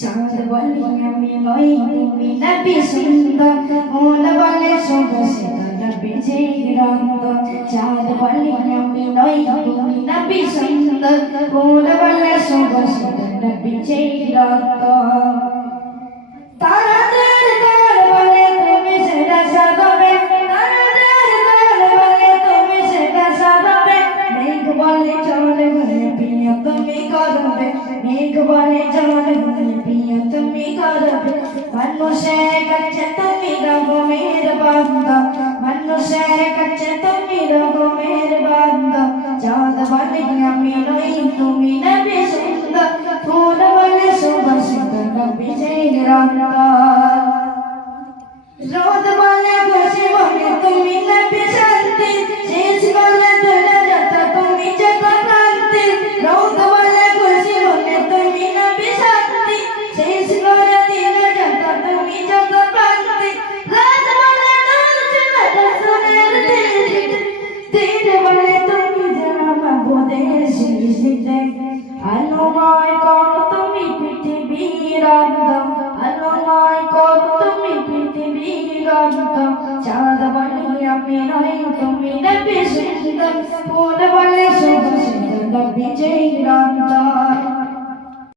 চাঁদ বলে আমি নই তুমি নবী সুন্দর, মন বলে সুদর্শন নবী চিরন্ত। চাঁদ বলে আমি নই তুমি নবী সুন্দর, মন বলে সুদর্শন নবী চিরন্ত। তারাদের দল বলে তুমি সেরা সাজাবে, তারাদের দল বলে তুমি সেরা সাজাবে। মেঘ বলে চলে বলে পিয়া তুমি করবে, মেঘ বলে চলে বলে পিয়া তুমি করবে। মানুষের কাছে তুমি রকমের বান্দা, মানুষের কাছে তুমি রকমের বান্দা। চাঁদ বলে আমি নই তুমি নবী সুন্দর, ফুল বলে সুবাসিত নবী চিরন্ত। রোদ বলে খুশি বলে তুমি নবী শান্তি, শেষ বলে তুলে যত তুমি যত ক্রান্তি। রোদ বলে খুশি বলে তুমি নবী শান্তি, শেষ করে দিলে যত তুমি যত ক্রান্তি। রাত বলে নূর চলে রসুলের দিল, দিন বলে তুমি যারা মাবুদের সৃষ্টিতে। আলোময় করো তুমি পৃথিবীর অন্তর, আলোময় করো তুমি পৃথিবীর অন্তর। চাঁদ বলে আমি নই তুমি নবী সুন্দর, ফুল বলে সুদর্শন নবী চিরন্ত।